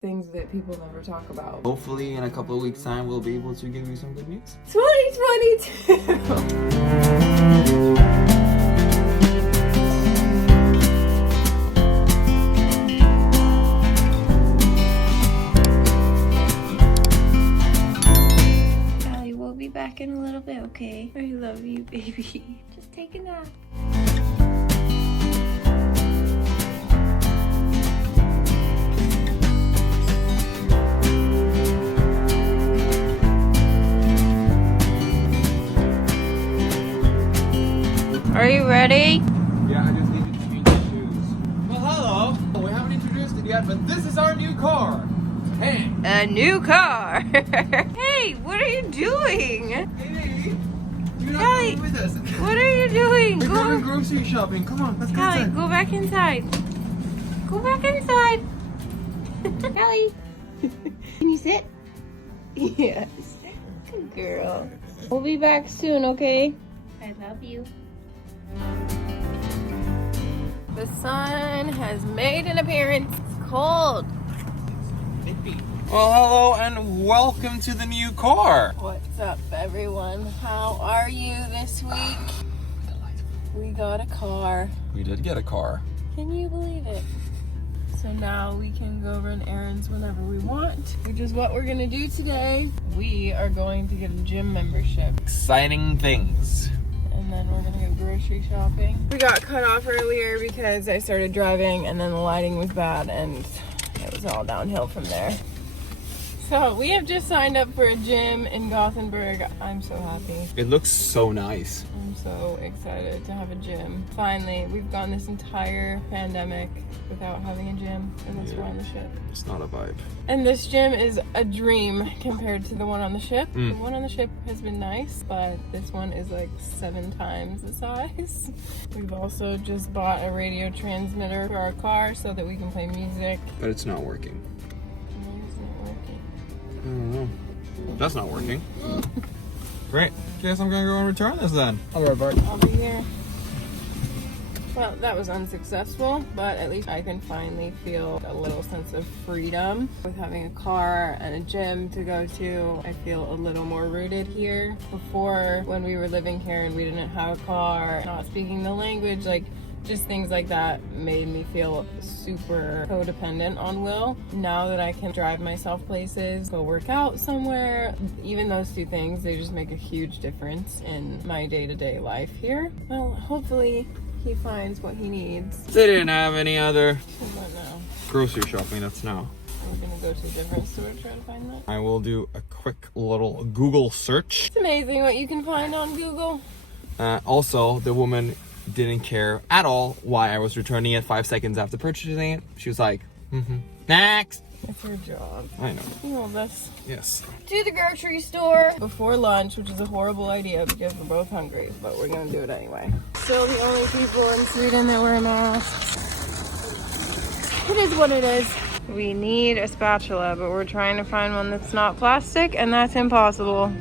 things that people never talk about. Hopefully in a couple of weeks' time we'll be able to give you some good news. 2022! We'll be back in a little bit, okay? I love you, baby. Just take a nap. Are you ready? Yeah, I just need to change the shoes. Well, hello. We haven't introduced it yet, but this is our new car. Hey. A new car. Hey, what are you doing? Hey, you're not Callie, coming with us. What are you doing? We're going grocery shopping. Come on, let's go Callie, inside. go back inside. Go back inside. Callie. Can you sit? Yes. Good girl. We'll be back soon, okay? I love you. The sun has made an appearance. It's cold. Well, hello and welcome to the new car. What's up, everyone? How are you this week? We got a car. We did get a car. Can you believe it? So now we can go run errands whenever we want, which is what we're gonna do today. We are going to get a gym membership. Exciting things. And then we're gonna go grocery shopping. We got cut off earlier because I started driving and then the lighting was bad and it was all downhill from there. So we have just signed up for a gym in Gothenburg. I'm so happy. It looks so nice. I'm so excited to have a gym. Finally, we've gone this entire pandemic without having a gym, and we're on the ship. It's not a vibe. And this gym is a dream compared to the one on the ship. Mm. The one on the ship has been nice, but this one is like 7 times the size. We've also just bought a radio transmitter for our car so that we can play music. But it's not working. Why is it working? I don't know. That's not working. Great. Guess I'm gonna go and return this then. I'll be right back. I'll be here. Well, that was unsuccessful, but at least I can finally feel a little sense of freedom. With having a car and a gym to go to, I feel a little more rooted here. Before, when we were living here and we didn't have a car, not speaking the language, like just things like that made me feel super codependent on Will. Now that I can drive myself places, go work out somewhere, even those two things, they just make a huge difference in my day-to-day life here. Well, hopefully he finds what he needs. They didn't have any other I don't know. grocery shopping. That's now. I'm gonna go to a different store to try to find that. I will do a quick little Google search. It's amazing what you can find on Google. Also, the woman didn't care at all why I was returning it 5 seconds after purchasing it. She was like, next. It's her job. I know. You know this. Yes. To the grocery store before lunch, which is a horrible idea because we're both hungry, but we're gonna do it anyway. Still the only people in Sweden that wear masks. It is what it is. We need a spatula, but we're trying to find one that's not plastic, and that's impossible.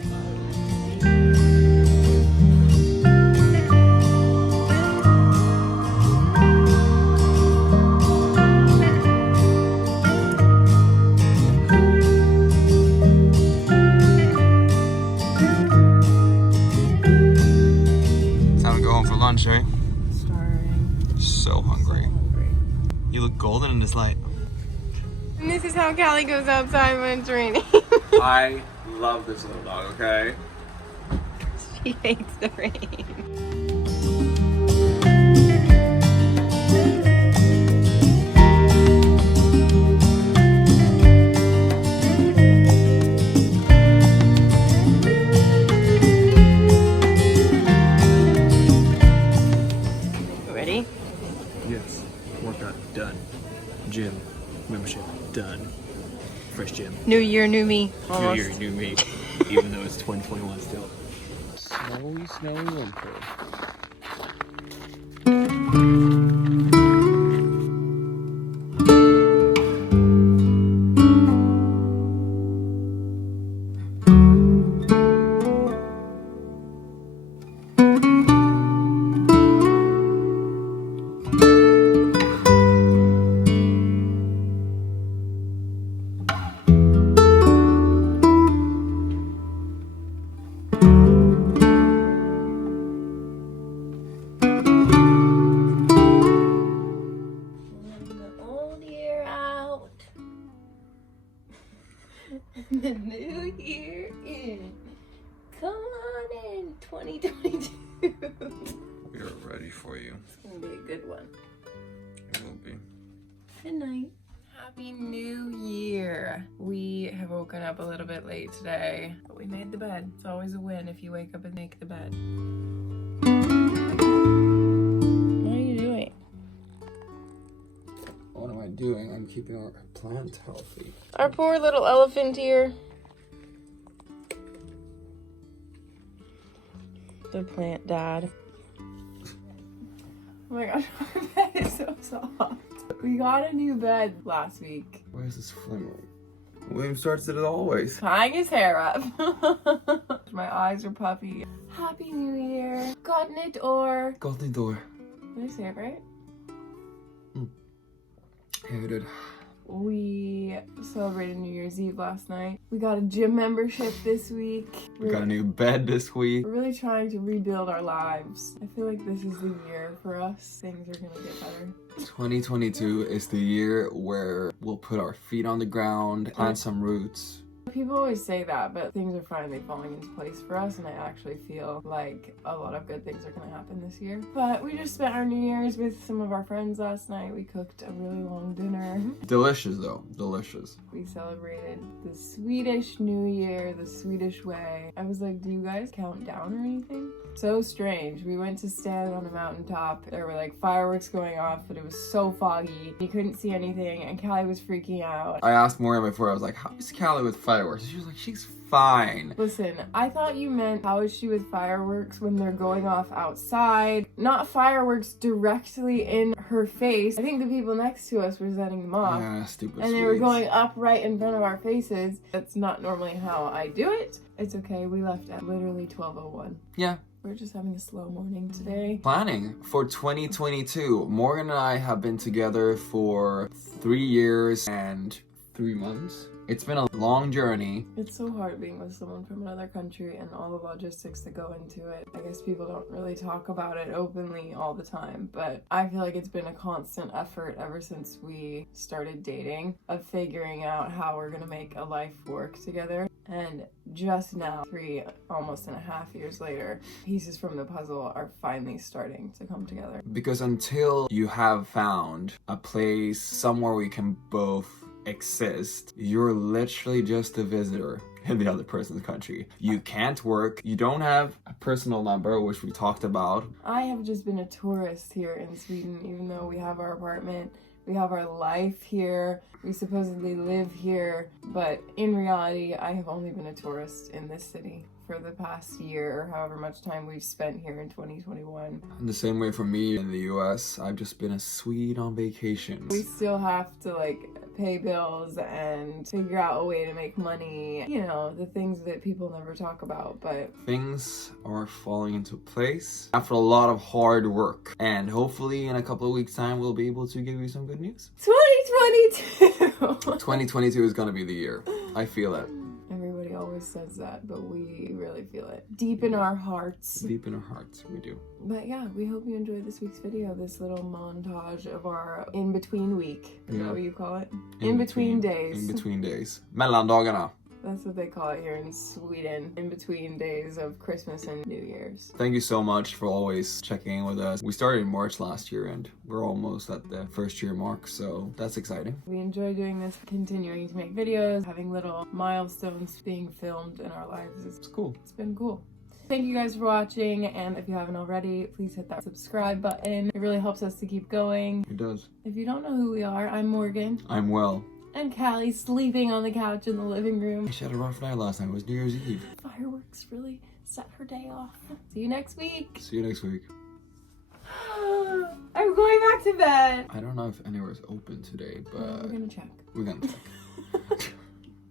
Lunch, right? Starving. So hungry. So hungry. You look golden in this light. And this is how Callie goes outside when it's raining. I love this little dog, okay? She hates the rain. Yes. Workout done. Gym membership done. Fresh gym. New year, new me. Almost. New year, new me. Even though it's 2021 still. Snowy winter. The new year in. Come on in, 2022. We are ready for you. It's gonna be a good one. It will be. Good night. Happy New Year. We have woken up a little bit late today, but we made the bed. It's always a win if you wake up and make the bed. What are you doing? What am I doing? I'm keeping our plant healthy. Our poor little elephant here. The plant died. Oh my gosh, our bed is so soft. We got a new bed last week. Why is this flimmering? William starts it as always. Tying his hair up. My eyes are puffy. Happy New Year. Gothenburg or... Gothenburg. Did I say it right? Yeah, we did. We celebrated New Year's Eve last night. We got a gym membership this week. We got a new bed this week. We're really trying to rebuild our lives. I feel like this is the year for us. Things are gonna get better. 2022 is the year where we'll put our feet on the ground, plant some roots. People always say that, but things are finally falling into place for us, and I actually feel like a lot of good things are going to happen this year. But we just spent our New Year's with some of our friends last night. We cooked a really long dinner. Delicious though, delicious. We celebrated the Swedish New Year, the Swedish way. I was like, do you guys count down or anything? So strange. We went to stand on a mountaintop. There were like fireworks going off, but it was so foggy. You couldn't see anything, and Callie was freaking out. I asked Maureen before, I was like, how is Callie with fireworks? She was like, she's fine. Listen, I thought you meant how is she with fireworks when they're going off outside, not fireworks directly in her face. I think the people next to us were setting them off. Yeah, stupid And they were Swedes. going up right in front of our faces. That's not normally how I do it. It's okay, we left at literally 12:01. Yeah. We're just having a slow morning today. Planning for 2022. Morgan and I have been together for 3 years and 3 months. It's been a long journey. It's so hard being with someone from another country and all the logistics that go into it. I guess people don't really talk about it openly all the time, but I feel like it's been a constant effort ever since we started dating of figuring out how we're gonna make a life work together. And just now, almost and a half years later, pieces from the puzzle are finally starting to come together. Because until you have found a place somewhere we can both exist, you're literally just a visitor in the other person's country. You can't work, you don't have a personal number, which we talked about. I have just been a tourist here in Sweden, even though we have our apartment, we have our life here, we supposedly live here, but in reality, I have only been a tourist in this city for the past year, or however much time we've spent here in 2021. In the same way for me in the US, I've just been a Swede on vacations. We still have to pay bills and figure out a way to make money, you know, the things that people never talk about, but things are falling into place after a lot of hard work, and hopefully in a couple of weeks time we'll be able to give you some good news. 2022! 2022 is gonna be the year. I feel it. Everybody always says that, but we really feel it deep in our hearts. Deep in our hearts, we do. But yeah, we hope you enjoyed this week's video, this little montage of our in-between week. Is that what you call it? In-between days. In between days. Mellandagarna. That's what they call it here in Sweden, in between days of Christmas and New Year's. Thank you so much for always checking in with us. We started in March last year and we're almost at the first year mark, so that's exciting. We enjoy doing this, continuing to make videos, having little milestones being filmed in our lives. It's cool. It's been cool. Thank you guys for watching, and if you haven't already, please hit that subscribe button. It really helps us to keep going. It does. If you don't know who we are, I'm Morgan. I'm well. And Callie's sleeping on the couch in the living room. She had a rough night last night. It was New Year's Eve. Fireworks really set her day off. See you next week. See you next week. I'm going back to bed. I don't know if anywhere's open today, but We're gonna check. we're gonna check.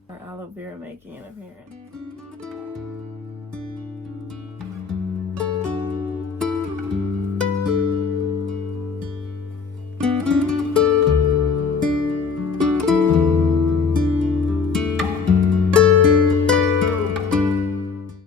Our aloe vera making an appearance.